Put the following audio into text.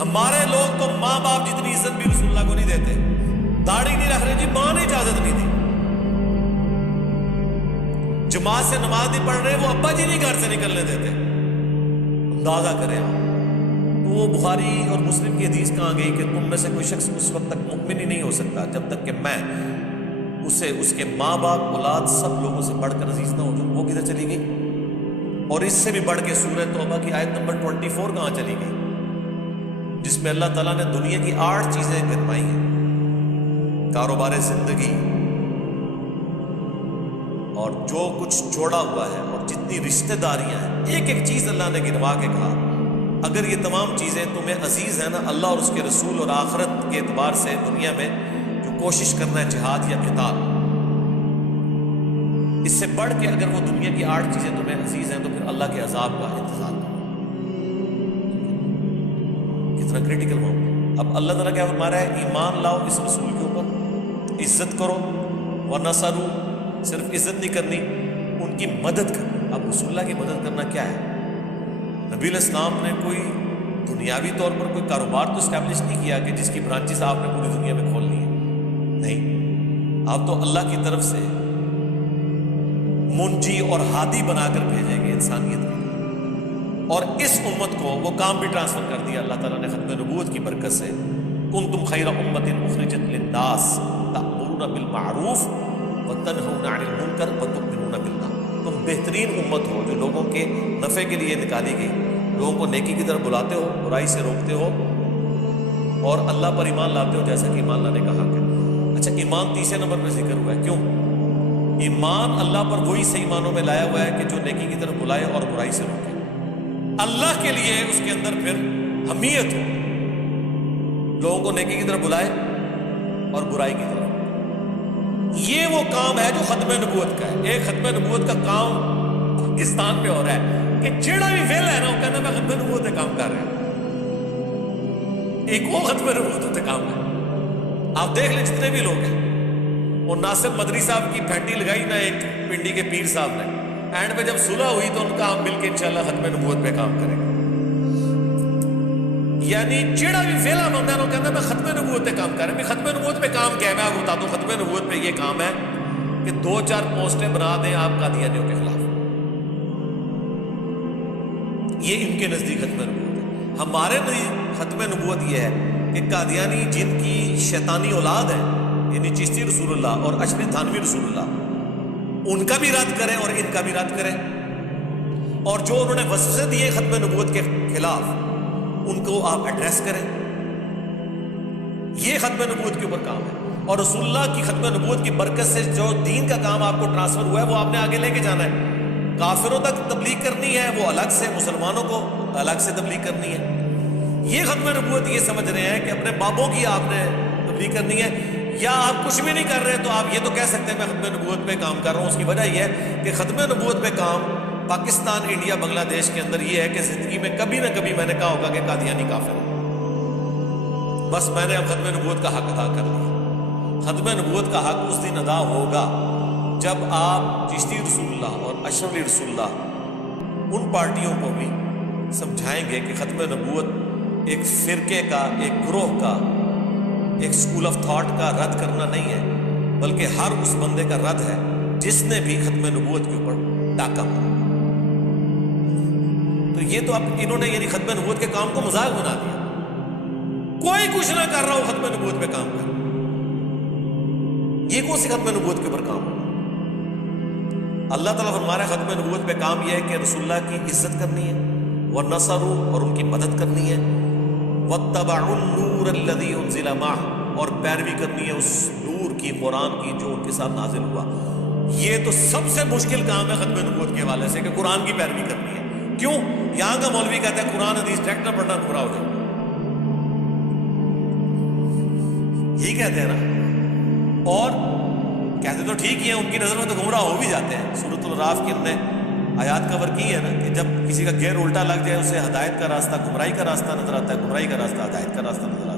ہمارے لوگ تو ماں باپ جتنی عزت بھی رسول اللہ کو نہیں دیتے. داڑھی نہیں رکھ رہے جی، ماں نے اجازت نہیں دی. جماعت سے نماز نہیں پڑھ رہے، وہ ابا جی نہیں گھر سے نکلنے دیتے. اندازہ کریں آپ. تو وہ بخاری اور مسلم کی حدیث کہاں گئی کہ تم میں سے کوئی شخص اس وقت تک مؤمن ہی نہیں ہو سکتا جب تک کہ میں اسے اس کے ماں باپ اولاد سب لوگوں سے بڑھ کر عزیز نہ ہو جاؤں. وہ کدھر چلی گئی؟ اور اس سے بھی بڑھ کے سورہ توبہ کی آیت نمبر 24 کہاں چلی گئی، جس میں اللہ تعالیٰ نے دنیا کی 8 چیزیں گنوائی ہیں. کاروبار زندگی اور جو کچھ جوڑا ہوا ہے اور جتنی رشتہ داریاں ہیں، ایک ایک چیز اللہ نے گنوا کے کہا اگر یہ تمام چیزیں تمہیں عزیز ہیں نا، اللہ اور اس کے رسول اور آخرت کے اعتبار سے دنیا میں جو کوشش کرنا ہے جہاد یا قتال، اس سے بڑھ کے اگر وہ دنیا کی 8 چیزیں تمہیں عزیز ہیں تو پھر اللہ کے عذاب کا انتظار کرو. کتنا کریٹیکل معاملہ. اب اللہ تعالیٰ کیا فرما رہا ہے؟ ایمان لاؤ اس رسول کے اوپر، عزت کرو. وَنَصَرُوا، صرف عزت نہیں کرنی، ان کی مدد کرنی. اب رسول اللہ کی مدد کرنا کیا ہے؟ نبی علیہ السلام نے کوئی دنیاوی طور پر کوئی کاروبار تو اسٹیبلش نہیں کیا کہ جس کی برانچز آپ نے پوری دنیا میں کھول لی ہیں. نہیں، آپ تو اللہ کی طرف سے منجی اور ہادی بنا کر بھیجیں گے انسانیت کے لیے. اور اس امت کو وہ کام بھی ٹرانسفر کر دیا اللہ تعالیٰ نے ختم نبوت کی برکت سے. کنتم خیر امت اخرجت للناس تأمرون بالمعروف وتنہون عن المنکر وتؤمنون باللہ. تم بہترین امت ہو جو لوگوں کے نفع کے لیے نکالی گئی، لوگوں کو نیکی کی طرف بلاتے ہو، برائی سے روکتے ہو اور اللہ پر ایمان لاتے ہو جیسا کہ ایمان لانے کا حق ہے. اچھا، ایمان تیسرے نمبر پہ ذکر ہوا ہے. کیوں؟ ایمان اللہ پر وہی صحیح معنوں میں لایا ہوا ہے کہ جو نیکی کی طرف بلائے اور برائی سے روکے. اللہ کے لیے اس کے اندر پھر حمیت ہو، لوگوں کو نیکی کی طرف بلائے اور برائی کی طرف. یہ وہ کام ہے جو ختم نبوت کا ہے. ایک ختم نبوت کا کام پاکستان میں ہو رہا ہے کہ جیڑا بھی ویلا ہے نا وہ کہنا میں ختم نبوت پہ کام کر رہا ہوں. ایک وہ ختم نبوت پہ کام ہے. آپ دیکھ لیں جتنے بھی لوگ ہیں، اور ناصر مدری صاحب کی پھینٹی لگائی نا ایک پنڈی کے پیر صاحب نے، اینڈ پہ جب صلح ہوئی تو ان کا ہم مل کے انشاءاللہ ختم نبوت پہ کام کریں گے. یعنی جیڑا بھی ویلا بندہ ہے وہ کہتا ہے میں ختم نبوت پہ کام کر رہا ہوں. ختم نبوت پہ کام کیا ہے میں آپ کو بتا دوں. ختم نبوت پہ یہ کام ہے کہ 2-4 پوسٹیں بنا دیں آپ قادیانیوں کے خلاف. یہ ان کے نزدیک ختم نبوت ہے. ہمارے نزدیک ختم نبوت یہ ہے کہ قادیانی جن کی شیطانی اولاد ہے، یعنی چشتی رسول اللہ اور اشرف تھانوی رسول اللہ، ان کا بھی رد کریں اور ان کا بھی رد کریں. اور جو انہوں نے وسوسے دیے ختم نبوت کے خلاف ان کو آپ ایڈریس کریں. یہ ختم نبوت کے اوپر کام ہے. اور رسول اللہ کی ختم نبوت کی برکت سے جو دین کا کام آپ کو ٹرانسفر ہوا ہے وہ آپ نے آگے لے کے جانا ہے. کافروں تک تبلیغ کرنی ہے وہ الگ سے، مسلمانوں کو الگ سے تبلیغ کرنی ہے. یہ ختم نبوت یہ سمجھ رہے ہیں کہ اپنے بابوں کی آپ نے تبلیغ کرنی ہے. یا آپ کچھ بھی نہیں کر رہے تو آپ یہ تو کہہ سکتے ہیں میں ختم نبوت پہ کام کر رہا ہوں. اس کی وجہ یہ ہے کہ ختم نبوت پہ کام پاکستان، انڈیا، بنگلہ دیش کے اندر یہ ہے کہ زندگی میں کبھی نہ کبھی میں نے کہا ہوگا کہ قادیانی کافر ہے. بس میں نے اب ختم نبوت کا حق ادا کر لیا. ختم نبوت کا حق اس دن ادا ہوگا جب آپ چشتی رسول اللہ اور اشرف علی رسول اللہ ان پارٹیوں کو بھی سمجھائیں گے کہ ختم نبوت ایک فرقے کا، ایک گروہ کا، ایک سکول آف تھاٹ کا رد کرنا نہیں ہے، بلکہ ہر اس بندے کا رد ہے جس نے بھی ختم نبوت کے اوپر ڈاکہ مارا. تو یہ تو اب انہوں نے یعنی ختم نبوت کے کام کو مذاق بنا دیا. کوئی کچھ نہ کر رہا ہو ختم نبوت پہ کام کر، یہ کون سی ختم نبوت کے اوپر کام؟ اللہ تعالیٰ فرما رہا ہے ختم نبوت پہ کام یہ ہے کہ رسول اللہ کی عزت کرنی ہے، وَنَصَرُوا، اور ان کی مدد کرنی ہے، وَاتَّبَعُوا النُّورَ الَّذِي أُنزِلَ مَعَهُ، اور پیروی کرنی ہے اس نور کی، قرآن کی جو ان کے ساتھ نازل ہوا. یہ تو سب سے مشکل کام ہے ختم نبوت کے حوالے سے کہ قرآن کی پیروی کرنی ہے. کیوں؟ یہاں کا مولوی کہتا ہے قرآن حدیث ڈائریکٹ نہ پڑھنا گمراہ ہو جائے. یہی کہتے ہیں نا، اور کہتے تو ٹھیک ہی ہیں، ان کی نظر میں تو گمراہ ہو بھی جاتے ہیں. سورۃ الاعراف کی ہم نے آیات کور کی ہے نا کہ جب کسی کا گیئر الٹا لگ جائے اسے ہدایت کا راستہ گمراہی کا راستہ نظر آتا ہے، گمراہی کا راستہ ہدایت کا راستہ نظر آتا ہے.